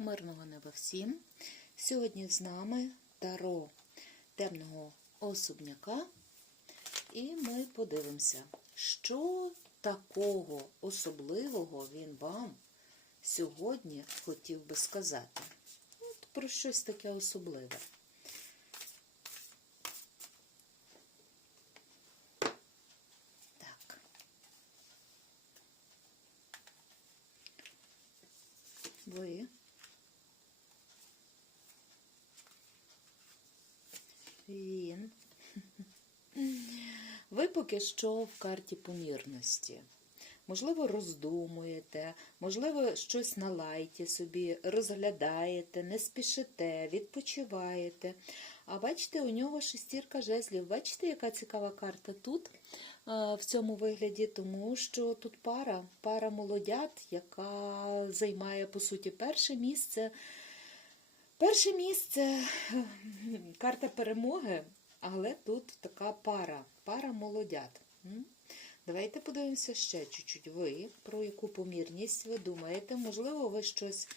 мирного неба всім. Сьогодні з нами таро темного особняка, і ми подивимося, що такого особливого він вам сьогодні хотів би сказати. От про щось таке особливе. Так. Ви. Він. Ви поки що в карті помірності. Можливо, роздумуєте, можливо, щось на лайті собі розглядаєте, не спішите, відпочиваєте. А бачите, у нього шестірка жезлів. Бачите, яка цікава карта тут в цьому вигляді, тому що тут пара, пара молодят, яка займає, по суті, перше місце. Перше місце карта перемоги, але тут така пара, пара молодят. Давайте подивимося ще чуть-чуть. Ви про яку помірність ви думаєте? Можливо, ви щось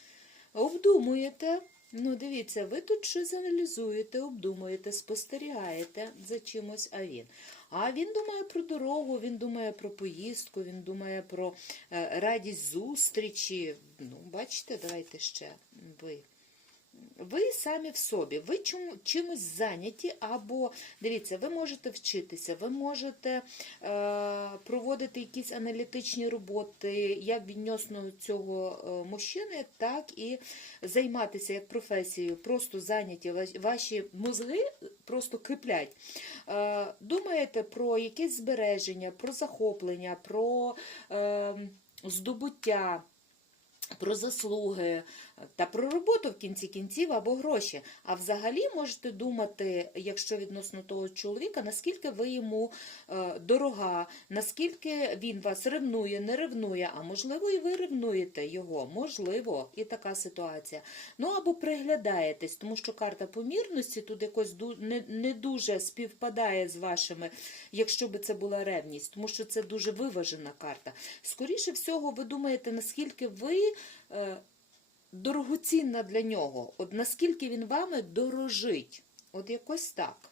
обдумуєте. Ну, дивіться, ви тут щось аналізуєте, обдумуєте, спостерігаєте за чимось, а він. А він думає про дорогу, він думає про поїздку, він думає про е, радість зустрічі. Ну, бачите, давайте ще ви. Ви самі в собі, ви чому, чимось зайняті, або дивіться, ви можете вчитися, ви можете е, проводити якісь аналітичні роботи як відносно цього е, мужчини, так і займатися як професією, просто зайняті, ваші мозги просто киплять. Е, думаєте про якесь збереження, про захоплення, про е, здобуття про заслуги та про роботу в кінці кінців або гроші. А взагалі можете думати, якщо відносно того чоловіка, наскільки ви йому е, дорога, наскільки він вас ревнує, не ревнує, а можливо, і ви ревнуєте його, можливо, і така ситуація. Ну або приглядаєтесь, тому що карта помірності тут якось не дуже співпадає з вашими, якщо би це була ревність, тому що це дуже виважена карта. Скоріше всього, ви думаєте, наскільки ви е, дорогоцінна для нього, от наскільки він вами дорожить. От якось так.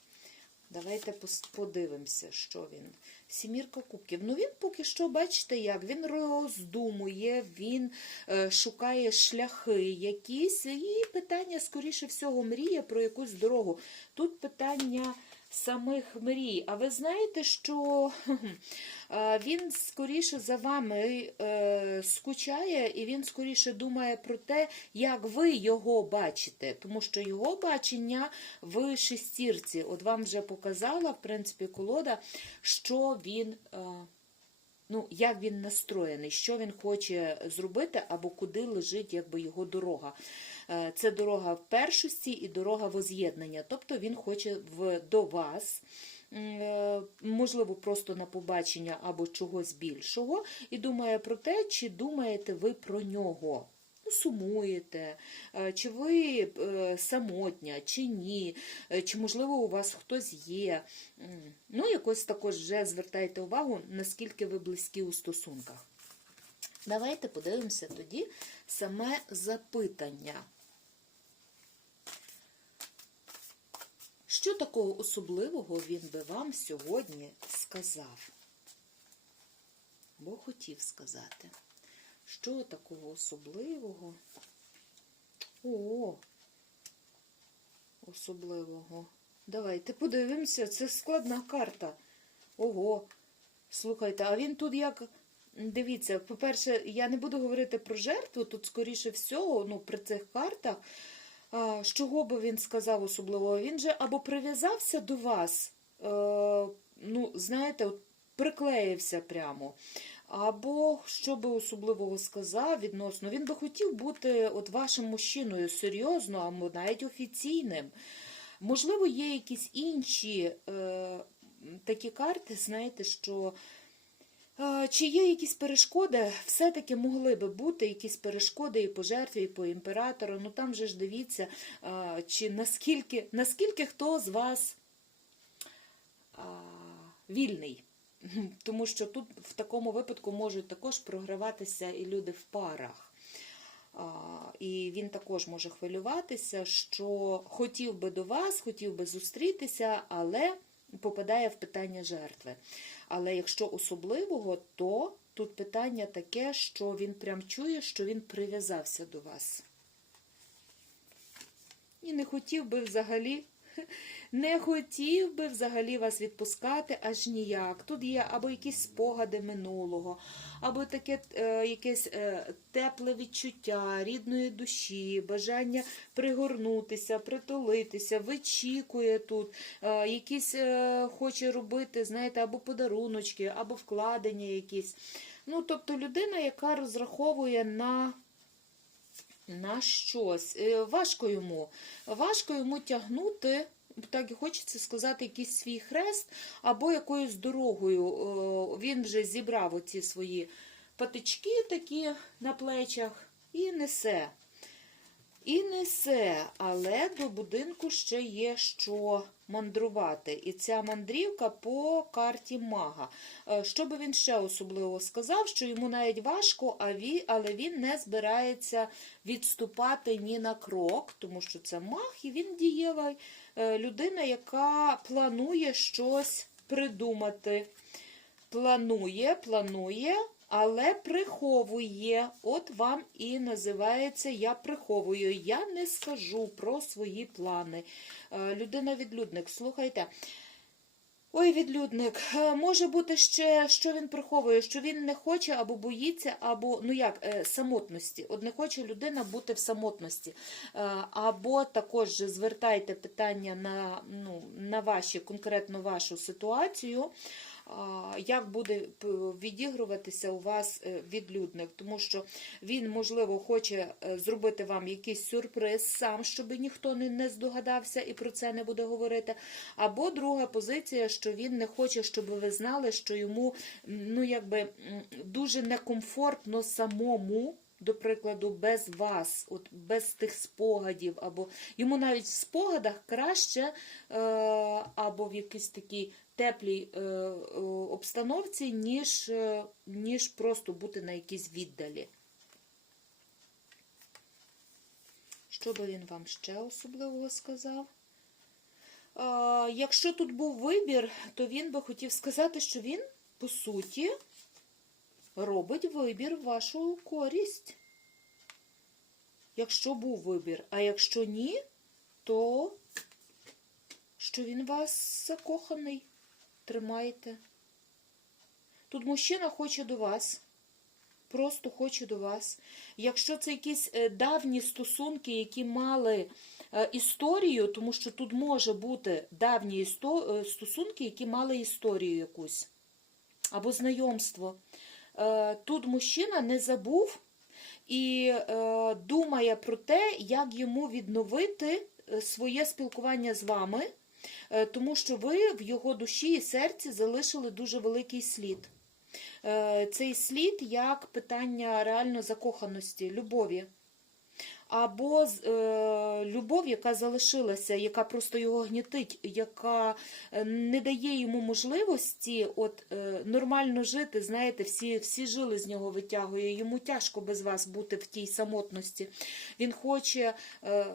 Давайте подивимося, що він. Сімірка кубків. Ну він поки що, бачите, як він роздумує, він е, шукає шляхи якісь, і питання, скоріше всього, мріє про якусь дорогу. Тут питання самих мрій. А ви знаєте, що е, він скоріше за вами е, скучає, і він скоріше думає про те, як ви його бачите, тому що його бачення в шестірці. От вам вже показала, в принципі, колода, що він. Ну, як він настроєний, що він хоче зробити, або куди лежить якби його дорога. Е, Це дорога в першості і дорога воз'єднання. Тобто він хоче в, до вас, е, можливо, просто на побачення або чогось більшого, і думає про те, чи думаєте ви про нього. Сумуєте, е, чи ви е, самотня, чи ні, е, чи, можливо, у вас хтось є. Ну, якось також вже звертайте увагу, наскільки ви близькі у стосунках. Давайте подивимося тоді саме запитання. Що такого особливого він би вам сьогодні сказав? Бо хотів сказати. Що такого особливого? О, особливого. Давайте подивимося, це складна карта. Ого. Слухайте, а він тут як. Дивіться, по-перше, я не буду говорити про жертву, тут, скоріше всього, ну, при цих картах, з чого би він сказав особливого? Він же або прив'язався до вас, е, ну, знаєте, от приклеївся прямо. Або що би особливого сказав відносно, він би хотів бути от вашим мужчиною серйозно, або навіть офіційним. Можливо, є якісь інші е, такі карти, знаєте, що е, чи є якісь перешкоди, все-таки могли би бути якісь перешкоди і по жертві, і по імператору. Ну там же ж дивіться, е, чи наскільки, наскільки хто з вас а, вільний. Тому що тут в такому випадку можуть також програватися і люди в парах. І він також може хвилюватися, що хотів би до вас, хотів би зустрітися, але попадає в питання жертви. Але якщо особливого, то тут питання таке, що він прям чує, що він прив'язався до вас. І не хотів би взагалі, не хотів би взагалі вас відпускати аж ніяк. Тут є або якісь спогади минулого, або таке е, якесь е, тепле відчуття рідної душі, бажання пригорнутися, притулитися, вичікує тут, е, якісь е, хоче робити, знаєте, або подаруночки, або вкладення якісь. Ну, тобто людина, яка розраховує на на щось. Е, Важко йому. Важко йому тягнути, так і хочеться сказати, якийсь свій хрест, або якоюсь дорогою. Він вже зібрав оці свої патички такі на плечах і несе. І несе, але до будинку ще є що мандрувати. І ця мандрівка по карті мага. Е, Що би він ще особливо сказав, що йому навіть важко, але він не збирається відступати ні на крок, тому що це маг, і він дієва е, людина, яка планує щось придумати. Планує, планує, але приховує. От вам і називається Я приховую. Я не скажу про свої плани. Е, Людина-відлюдник, слухайте. Ой, відлюдник, е, може бути ще, що він приховує, що він не хоче або боїться, або ну як е, самотності. От не хоче людина бути в самотності. Або також звертайте питання на, ну, на ваші, конкретно вашу ситуацію. Як буде відігруватися у вас е, відлюдник, тому що він, можливо, хоче е, зробити вам якийсь сюрприз сам, щоб ніхто не, не здогадався і про це не буде говорити. Або друга позиція, що він не хоче, щоб ви знали, що йому ну, якби, дуже некомфортно самому. До прикладу, без вас, от без тих спогадів, або йому навіть в спогадах краще, е, або в якійсь такій теплій е, е, обстановці, ніж, е, ніж просто бути на якійсь віддалі. Що би він вам ще особливого сказав? Якщо тут був вибір, то він би хотів сказати, що він, по суті, робить вибір вашу користь. Якщо був вибір, а якщо ні, то що він вас закоханий, тримайте. Тут мужчина хоче до вас, просто хоче до вас. Якщо це якісь е, давні стосунки, які мали е, історію, тому що тут може бути давні е, стосунки, які мали історію якусь, або знайомство. Тут мужчина не забув і думає про те, як йому відновити своє спілкування з вами, тому що ви в його душі і серці залишили дуже великий слід. Е, Цей слід як питання реально закоханості, любові. Або е, любов, яка залишилася, яка просто його гнітить, яка е, не дає йому можливості от, е, нормально жити. Знаєте, всі, всі жили з нього витягує. Йому тяжко без вас бути в тій самотності. Він хоче, е,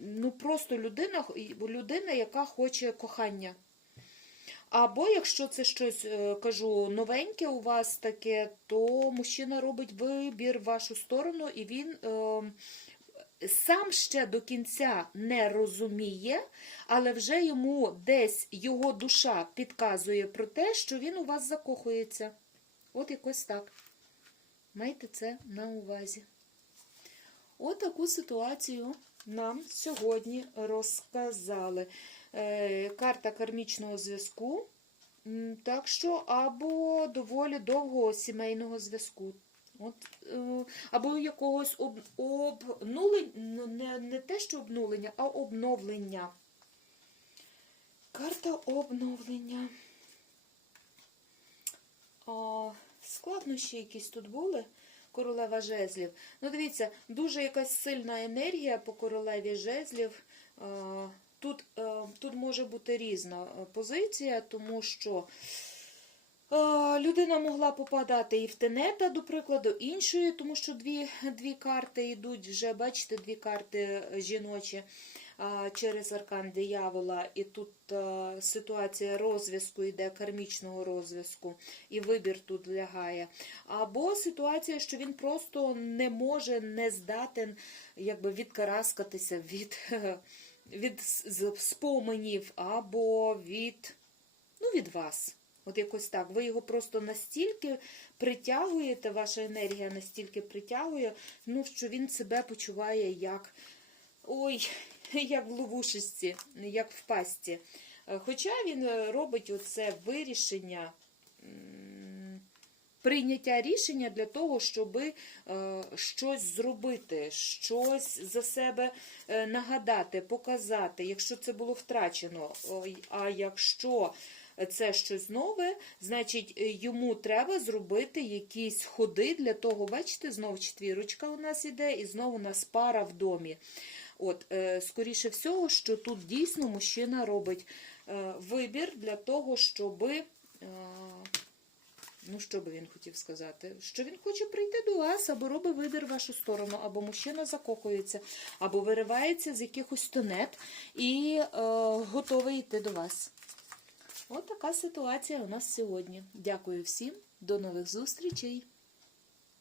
ну просто людина, людина, яка хоче кохання. Або якщо це щось е, кажу новеньке у вас таке, то мужчина робить вибір в вашу сторону, і він е, сам ще до кінця не розуміє, але вже йому десь його душа підказує про те, що він у вас закохується. От якось так. Майте це на увазі. От таку ситуацію нам сьогодні розказали. Е, Карта кармічного зв'язку. Так що, або доволі довгого сімейного зв'язку. От, е, або якогось об, обнулення, ну, не, не те, що обнулення, а обновлення. Карта обновлення. А, складнощі якісь тут були. Королева жезлів. Ну, дивіться, дуже якась сильна енергія по королеві жезлів. Тут, е, тут може бути різна е, позиція, тому що Людина могла попадати і в тенета, до прикладу, іншої, тому що дві, дві карти йдуть вже, бачите, дві карти жіночі через аркан диявола, і тут а, ситуація розв'язку йде, кармічного розв'язку, і вибір тут лягає. Або ситуація, що він просто не може, не здатен якби відкараскатися від, від споменів або від, ну, від вас. От якось так. Ви його просто настільки притягуєте, ваша енергія настільки притягує, ну, що він себе почуває як ой, як в ловушечці, як в пасті. Е, Хоча він е, робить оце вирішення, прийняття рішення для того, щоб е, щось зробити, щось за себе нагадати, показати, якщо це було втрачено. А якщо це щось нове, значить е, йому треба зробити якісь ходи для того, бачите, знову четвірочка у нас іде, і знову у нас пара в домі. От, е, скоріше всього, що тут дійсно мужчина робить е, вибір для того, щоби. Е, Ну, що би він хотів сказати? Що він хоче прийти до вас, або робить вибір в вашу сторону, або мужчина закохується, або виривається з якихось тонет і готовий йти до вас. От така ситуація у нас сьогодні. Дякую всім, до нових зустрічей!